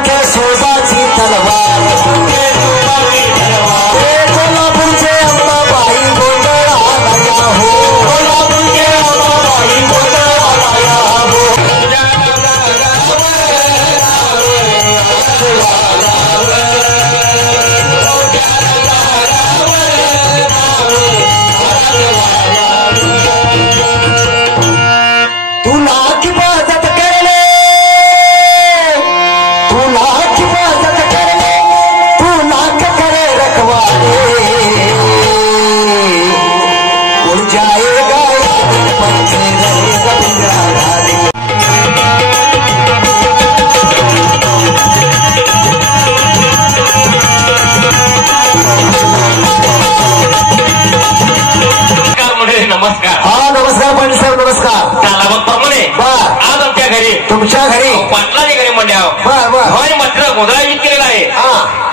सख्या शोभाची तलवार कोल्हापूरचे अंबाबाई गोंधळ आलाया हो कोल्हापूरचे अंबाबाई गोंधळ आलाया हो तू लाख इबादत कर ले तू लाख इबादत कर ले तू लाख करे रखवाले उड़ जाएगा पंछी रहेगा पिंजरा डाले नमस्कार. हा नमस्कार पाटील साहेब नमस्कार. चला मग प्रमाणे आज आमच्या घरी तुमच्या घरी पाटलाच्या घरी म्हणल्या होय मात्र गोंधळा यूज केलेला आहे.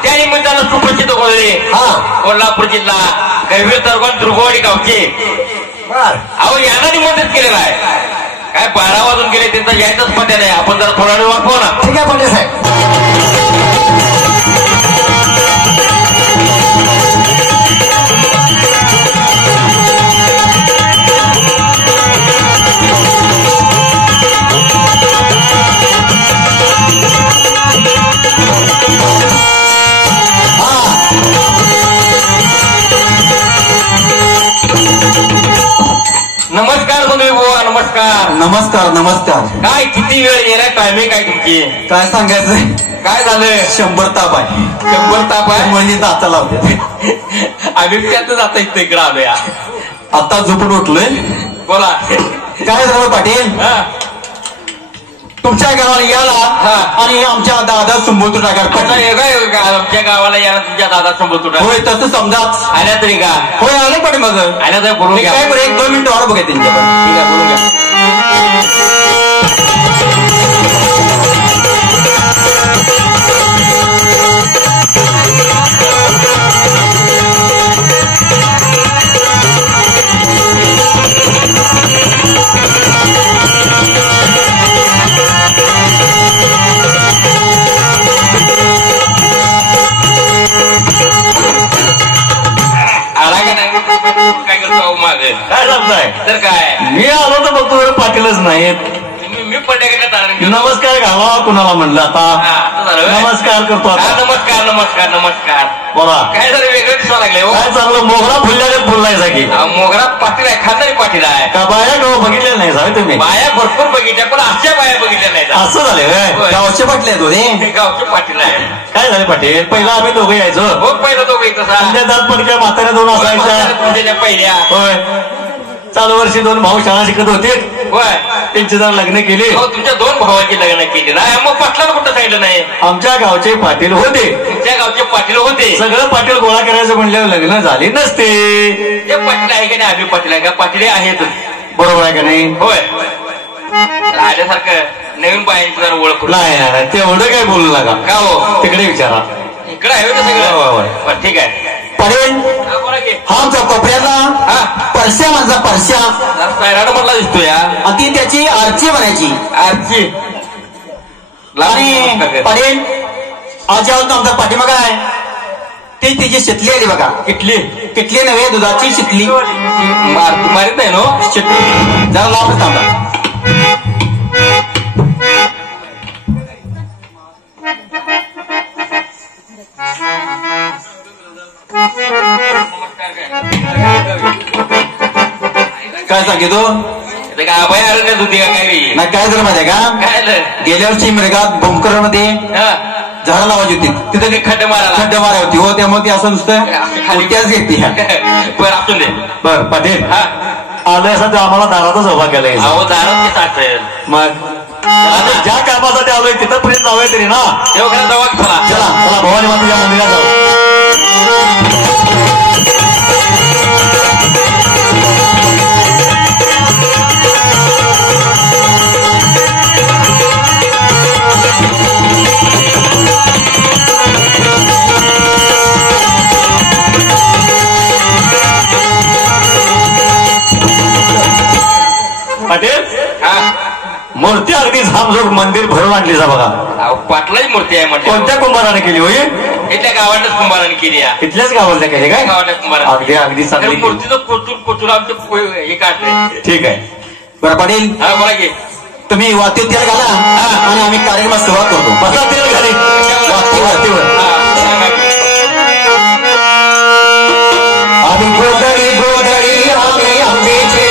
त्या निमित्तानं सुप्रसिद्ध गोंधळे कोल्हापूर जिल्हा गैवीर तालुका दुर्गवाडी गावचे अहो यांना निमंत्रित केलेला आहे. काय 12 वाजून गेले त्यांचा यायचाच पत्या नाही. आपण जरा थोडा वेळ वापरू ना. ठीक आहे पाटील साहेब. नमस्कार गोंधळी बुवा नमस्कार. नमस्कार नमस्कार. काय किती वेळ गेला टायमिंग काय तुमची काय सांगायचंय काय झालं 100 ताप आहे 100 ताप आहे म्हणजे दाता लावते आम्ही त्यातच आता इकडे आलोय. आता झोपून उठलोय. बोला काय झालं पाटील तुमच्या गावाला याला आणि आमच्या दादा सुंबोतू टाका आमच्या गावाला यायला तुमच्या दादा संबोध तुटा होय तसं समजाच आल्या तरी का होय आले पाटील मग आल्या तर बोलून घ्या. काय बरं 1-2 मिनिटं वाट बघा त्यांच्या पण ठीक आहे बोलून घ्या. आला का नाही काय करतो माझं काय सांगताय तर काय मी आलो तर बघतो पाटीलच नाहीत. मी पडल्या का तारण नमस्कार घाला कुणाला म्हणलं आता नमस्कार करतो आता. नमस्कार नमस्कार नमस्कार. बोला काय झालं वेगळं दिसायला लागले हो. काय चांगलं मोगरा फुलल्यागत फुललाय की मोगरा पाटील आहे खानदारी पाटील आहे का बाया गाव बघितल्या नाही साहेब तुम्ही बाया भरपूर बघितल्या पण अशा बाया बघितल्या नाही. असं झालं गावचे पाटील आहेत होते गावचे पाटील आहे. काय झालं पाटील पहिला आम्ही दोघं यायचो हो पहिला तो तसा तुमच्या दात पडक्या म्हाताऱ्या 2 असायच्या तुमच्या पहिल्या होय चालू वर्षी 2 भाऊ शाळा शिकत होते होय त्यांचे जर लग्न केले हो तुमच्या 2 भावाची लग्न केली ना मग पाटलाला कुठं सांगितलं नाही. आमच्या गावचे पाटील होते तुमच्या गावचे पाटील होते सगळं पाटील गोळा करायचं म्हणल्यावर लग्न झाले नसते. ते पाटील आहे का नाही आम्ही पाटील आहे का पाटील आहेत बरोबर आहे का नाही होय आल्यासारखं नवीन बायांची जरा ओळख नाही तेवढं काय बोलू नका का हो तिकडे विचारा इकडे आहे ना सगळं पण ठीक आहे पाटील हा आमचा कोपऱ्यातला परश्या माझा परश्या पैराड म्हटला दिसतो या आणि ती त्याची आरची बनायची आरची आणि पाटील आज यावं आमचा पाठीमागा आहे ती तिची शितली आली बघा. किटली नव्हे दुधाची शितली मारित नाही नो शितली जरा लांब थांबा. काय सांगितो काय अभय अरण्यात होती का काय नाही काय झालं माहिती का काय गेल्या वर्षी मृगात भूमकरण मध्ये झाडं लावायची होती तिथे ते खड्डे मारा होती हो त्यामुळे ती असं नुसतं उलट्याच घेतली. बरं आपण दे बर पाटील आलंय असं तर आम्हाला दारातच उभा केलाय. अहो दारात साठेल मग ज्या कामासाठी आलोय तिथं पर्यंत जाऊया तरी ना देवघरात जावा चला चला भवानी मातेच्या मंदिरात जाऊ. पाटील मूर्ती अगदी झामझोक मंदिर भरून आणली जा बघा. पाटलाची मूर्ती आहे म्हणजे. कोणत्या कुंभाराने केली होय? इथल्या गावातल्याच कुंभाराने केली आहे. इथल्याच गावाला केली काय? गावातल्या कुंभाराने. अगदी अगदी चांगली केली. मूर्तीचं कोचून आमचं हे काढले. ठीक आहे. बरं पाटील, हा बोला की. तुम्ही वातीवर तेल घाला आणि आम्ही कार्यक्रमास सुरुवात करतो. बसा तेल घाले वातीवर. आम्ही गोधडी गोधडी आम्ही आंब्याची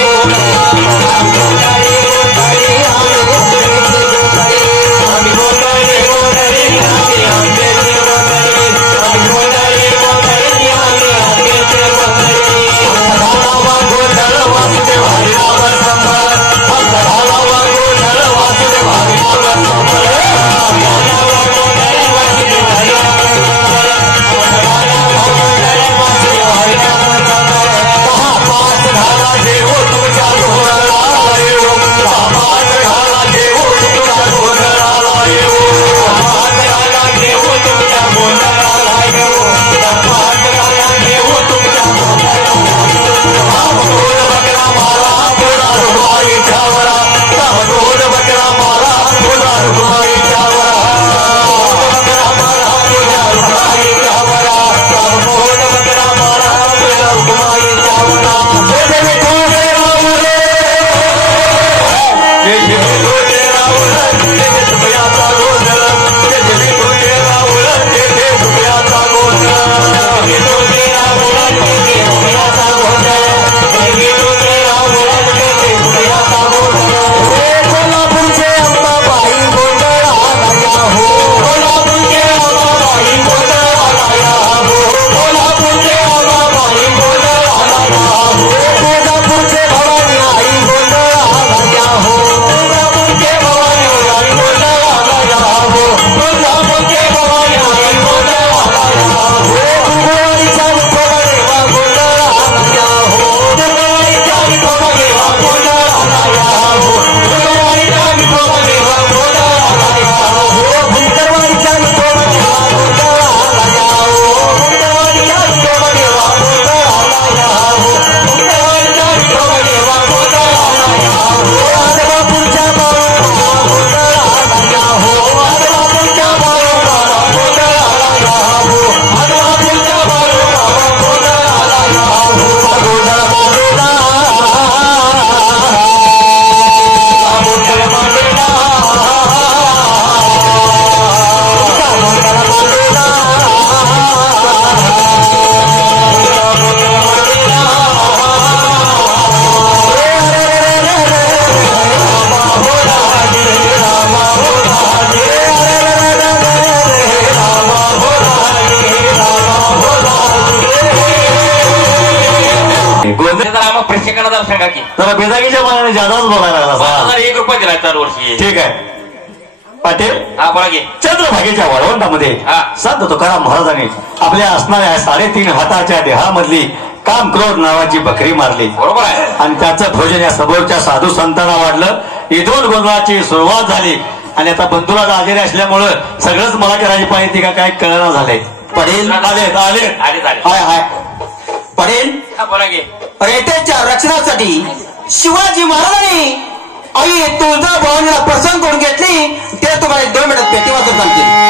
सांगा की. जरा बेजागीच्या मनाने जादाच बोलायला लागला. 1,001 रुपये दिला चालू वर्षी. ठीक आहे पाटील. हा बोला की. चंद्रभागेच्या वाळवंटामध्ये संत तुकाराम महाराजांनी आपल्या असणाऱ्या 3.5 हाताच्या देहामधली काम क्रोध नावाची बकरी मारली. बरोबर आहे. आणि त्याचं भोजन या समोरच्या साधू संतांना वाढलं. इथून गोंधळाची सुरुवात झाली आणि आता बंधुला आजारी असल्यामुळं सगळंच मला करायची पाहिजे का काय कळना झालंय. पडेल आले हाय हाय पडेल. बोला की. रेट्याच्या रक्षणासाठी शिवाजी महाराजांनी आई तुळजाभवानीला प्रसन्न करून घेतली. ते तुम्हाला 2 मिनिटात पेटी वाजत सांगतील.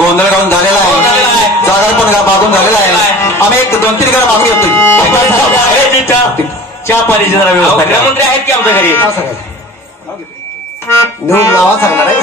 गोंधळ गाऊन झालेला आहे, जागर पण मागून झालेला आहे. आम्ही एक 2-3 गाणं मागून येतोय. चहा पाण्याची जरा व्यवस्था. गृहमंत्री आहेत की आमच्या घरी? नावा सांगणार आहे.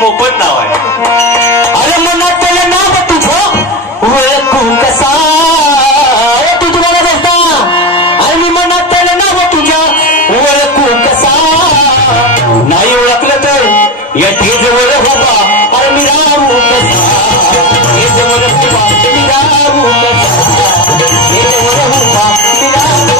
मोफत नाव आहे. अरे मनात नाव तुझं ओळखू कसा तुझ मला बसता आणि मी मनात नाव तुझ्या ओळखू कसा नाही ओळखलं तर या जवळ होता अरे मी राहू कसा जवळ होता मी राहू कसा जवळ होता मी राहू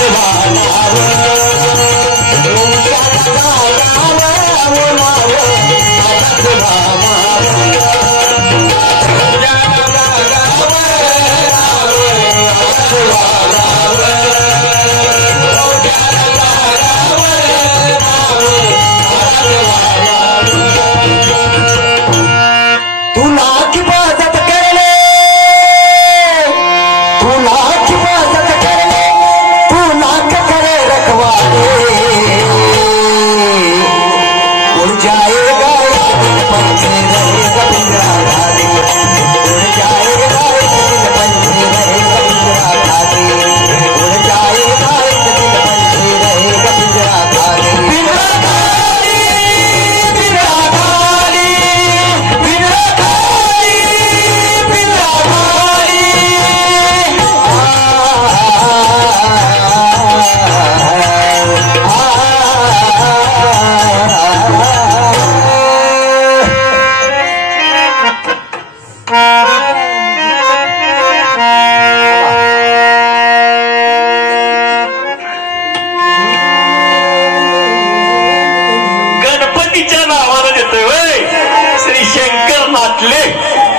चला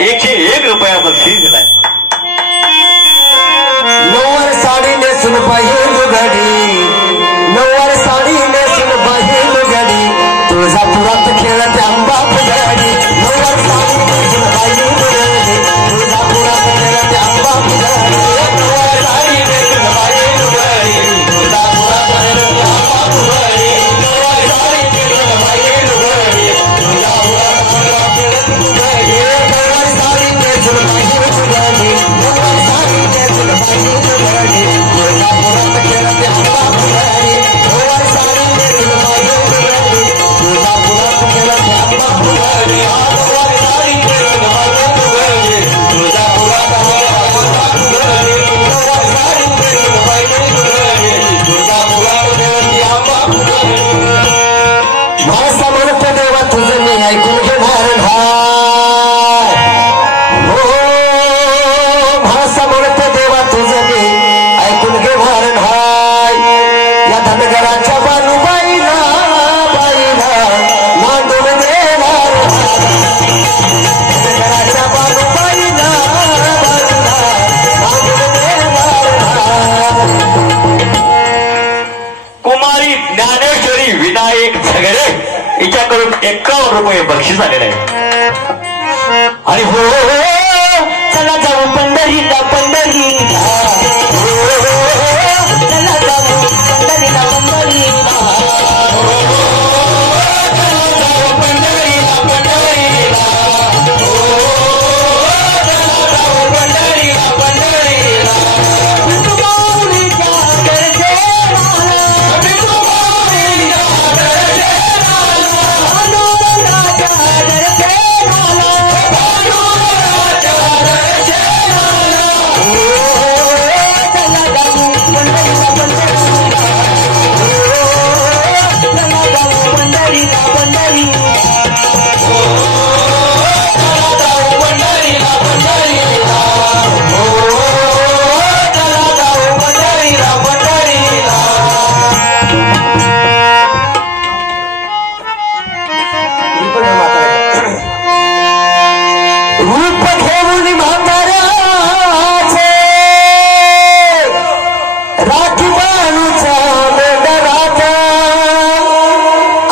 101 रुपया बक्षीस दिलाय. नऊवार साडी नेसून पाहिजे लुगडी, नऊवार साडी नेसून पाहिजे लुगडी, तुळजापुरात खेळत आंबा पुजारी. नऊवार साडी नेसून पाहिजे लुगडी, तुळजापुरात खेळत आंबा पुजारी. नऊवार साडी नेसून पाहिजे लुगडी, तुळजापुरात खेळत आंबा पुजारी. नऊवार साडी नेसून पाहिजे लुगडी, तुळजापुरात खेळत पुजारी. नऊवार साडी नेसून पाहिजे लुगडी, नऊवार साडी नेसून पाहिजे लुगडी, तुळजापुरात खेळत आंबा पुजारी. नऊवार साडी नेसून पाहिजे लुगडी, तुळजापुरात खेळत आंबा पुजारी. नऊवार साडी नेसून पाहिजे लुगडी, तुळजापुरात खेळत आंबा पुजारी. नऊवार साडी नेसून पाहिजे लुगडी, तुळजापुरात खेळत आंबा पुजारी. माणसा म्हणतो देवा तुझं मी ऐकून घेणार नाही. हो माणसा म्हणतो देवा तुझं मी ऐकून घेणार नाही. या धनगराच्या बालूबाईला मांडून देणार. धनगराच्या बालूबाईला मांडून देणार. कुमारी ज्ञानेश्वरी विनायक झगडे हिच्याकडून 51 रुपये बक्षीस आलेले आहे. आणि हो चला जाऊ पंढरीला पंढरीला, चला जाऊ पंढरीला पंढरीला, चला जाऊ पंढरीला पंढरीला, चला जाऊ पंढरीला पंढरीला. विठुमाऊलीच्या दर्शनाला, विठुमाऊलीच्या दर्शनाला, पांडुरंगाच्या दर्शनाला, पांडुरंगाच्या दर्शनाला. चला जाऊ पंढरीला पंढरीला, चला जाऊ पंढरीला पंढरीला, चला जाऊ पंढरीला पंढरीला, चला जाऊ पंढरीला पंढरीला. रूप घेऊन म्हाताऱ्याचे राखी बाणूच्या मेंढरात,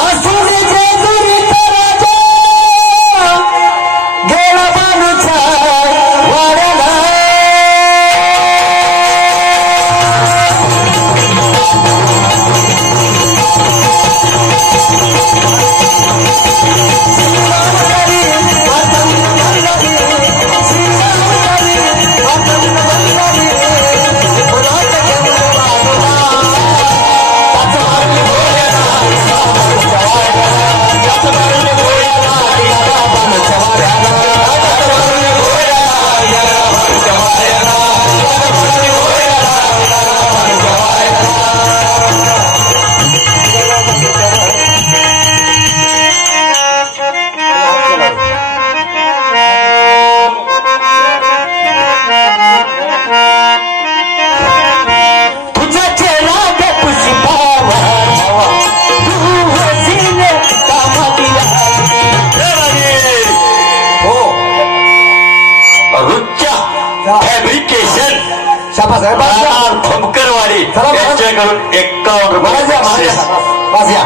असून जेजुरी राजा गेला बाणूच्या वाड्याला. तुझा चेहरा गे पुष्पावा, तू हसीन कामातिया. हो रुच्या फॅब्रिकेशन शाबास आहे. भमकरवाडी यांच्याकडून 51 रुपये बक्षीस. बस या